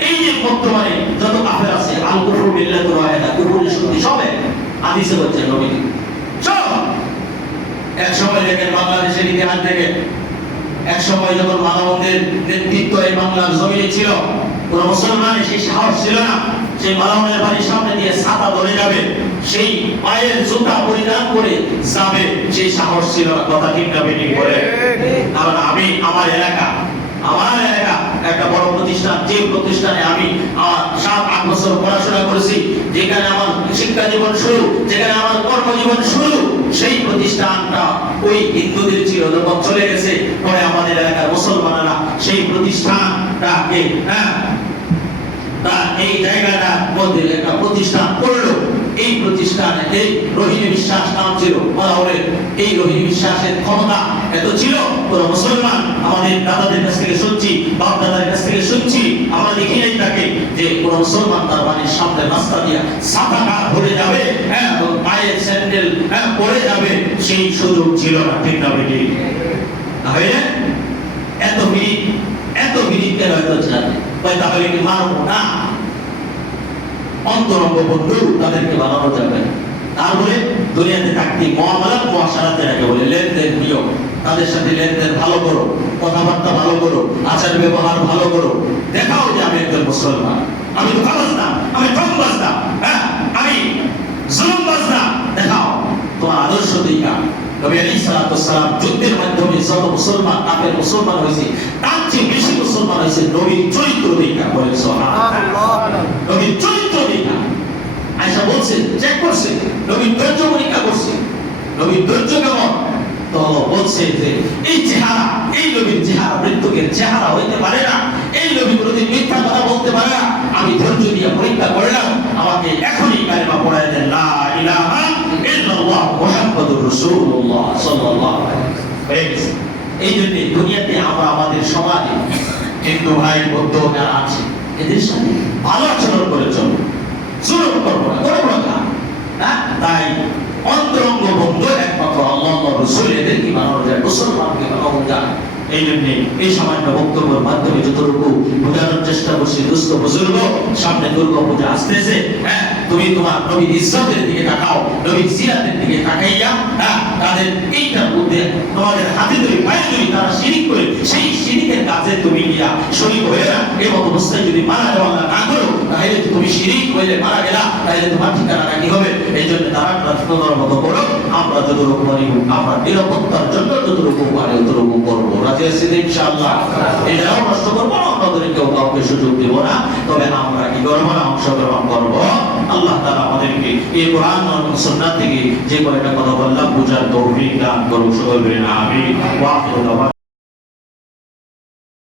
এই যে বর্তমানে যত কাফের আছে, আল কুফরু বিল্লাহি ওয়া আয়াতা, কুফরের শক্তি সবে হাদিসে বলছেন নবী সব। এক সময় দেখেন বাংলাদেশের ইতিহাস থেকে, এক সময় যখন মানবদের নেতৃত্ব এই বাংলার জমিনে ছিল, কোন মুসলমানের সেই সাহস ছিল না সেই মালাউনের বাড়ির সামনে দিয়ে ছাতা ধরে যাবে, সেই পায়ের জুতা পরিধান করে যাবে, সেই সাহস ছিল না। কথা ঠিক না বেঠিক বলে? কারণ আমি আমার এলাকা একটা বড় প্রতিষ্ঠান, যে প্রতিষ্ঠানে আমি আমার 7-8 বছর পড়াশোনা করেছি, যেখানে আমার শিক্ষা জীবন শুরু, যেখানে আমার কর্মজীবন শুরু, সেই প্রতিষ্ঠানটা ওই হিন্দুদের ছিল। যখন চলে গেছে পরে আমাদের এলাকার মুসলমানেরা সেই প্রতিষ্ঠানটাকে এই জায়গাটার মধ্যে একটা প্রতিষ্ঠান করলো। এই প্রতিষ্ঠানে এই রোহিণী বিশ্বাস নাম ছিল, বলা হলে এই রোহিণী বিশ্বাসের ক্ষমতা এত ছিল, পুরো মুসলমান আমাদের দাদাদের কাছ থেকে শুনছি, বাপ দাদার কাছ থেকে শুনছি, আমরা দেখি নাই তাকে যে কোন মুসলমান তার বাড়ির সামনে রাস্তা দিয়ে ছাতাটা ধরে যাবে, পায়ের স্যান্ডেল পরে যাবে, সেই সুযোগ ছিল না, ঠিক না বেটি? তাহলে এত বিরিত হয়তো জানে, তাহলে কি মানব না? অন্তরঙ্গ বন্ধু তাদেরকে বানানো যাবে। তারপরে দুনিয়াতে থাকতে মুআমালাত মুআশারাত যেটাকে বলে, লেনদেন নিয়ম, তাদের সাথে লেনদেন ভালো করো, কথাবার্তা ভালো করো, আচার ব্যবহার ভালো করো, দেখাও যে আমি একজন মুসলমান, আমি তো খাবাস না, আমি ঠকবাজ না, আমি জুলুমবাজ না, দেখাও তোমার আদর্শ দিকা। নবী আলাইহিস সালাতু ওয়াস সালাম যুদ্ধের মাধ্যমে যত মুসলমান কাফের মুসলমান হয়েছে, তার চেয়ে বেশি মুসলমান হয়েছে নবীর চরিত্র দিকা। বলেন সুবহানাল্লাহ। নবীর চরিত্র দিকা আয়েশা বলছেন, চেক করছে, নবীর ধৈর্য পরীক্ষা করছে, নবীর ধৈর্য কেমন, তো বলছে যে এই চেহারা, এই নবীর চেহারা মৃত্যুকের চেহারা হইতে পারে না, এই নবী কোনদিন মিথ্যা কথা বলতে পারে না। আমি ধৈর্য দিয়ে পরীক্ষা করলাম, আমাকে এখনই কালেমা পড়ায় দেন, লা ইলাহা ইল্লাল্লাহ মুহাম্মাদুর রাসূলুল্লাহ সাল্লাল্লাহু আলাইহি ওয়াসাল্লাম। এই জন্য দুনিয়াতে আমরা আমাদের সমাজে হিন্দু ভাই বৌদ্ধ যারা আছে, এদের সাথে ভালো আচরণ করে চলবো, জুলুম করবো না, করবো না। তাই অন্তরঙ্গ বন্ধু একমাত্র আল্লাহ রাসূল, এদেরকে বানানো যায়, মুসলমানকে বানানো যায়। এই জন্য এই সামান্য বক্তব্যের মাধ্যমে যতটুকু বোঝানোর চেষ্টা করছি, দুস্থ বুজুর্গ, সামনে দুর্গা পূজা আসতেছে, তুমি তোমার নবীর ইজ্জতের দিকে তাকাও, নবীর জিয়ারতের দিকে তাকাইয়া তাদের এইটার মধ্যে তোমাদের হাতে ধরে পায়ে ধরে তারা শিরিক করে, সেই শিরিকের কাজে তুমি গিয়া শরীক হয়ে না, এই মত অবস্থায় যদি মারা যাওয়া না করো, তাহলে তুমি শিরিক হয়ে মারা গেলা, তাহলে তোমার ঠিকানাটা কি হবে? এই জন্য তারা প্রার্থনার মতো করো, আমরা যতটুকু পারি, আমরা নিরাপত্তার জন্য যতটুকু পারি ততটুকু করবো। রাজি আছি ইনশাআল্লাহ? এটাও নষ্ট করবো না, আমাদের কেউ কাউকে সুযোগ দেব না, তবে আমরা কি করবো না, অংশগ্রহণ করবো। আল্লাহ তাআলা আমাদেরকে এই কোরআন ও সুন্নাহ থেকে যে কয়টা কথা বললাম বুঝার তৌফিক দান করুন, সকলে আমিন। ওয়া আখিরু দাওয়ানা।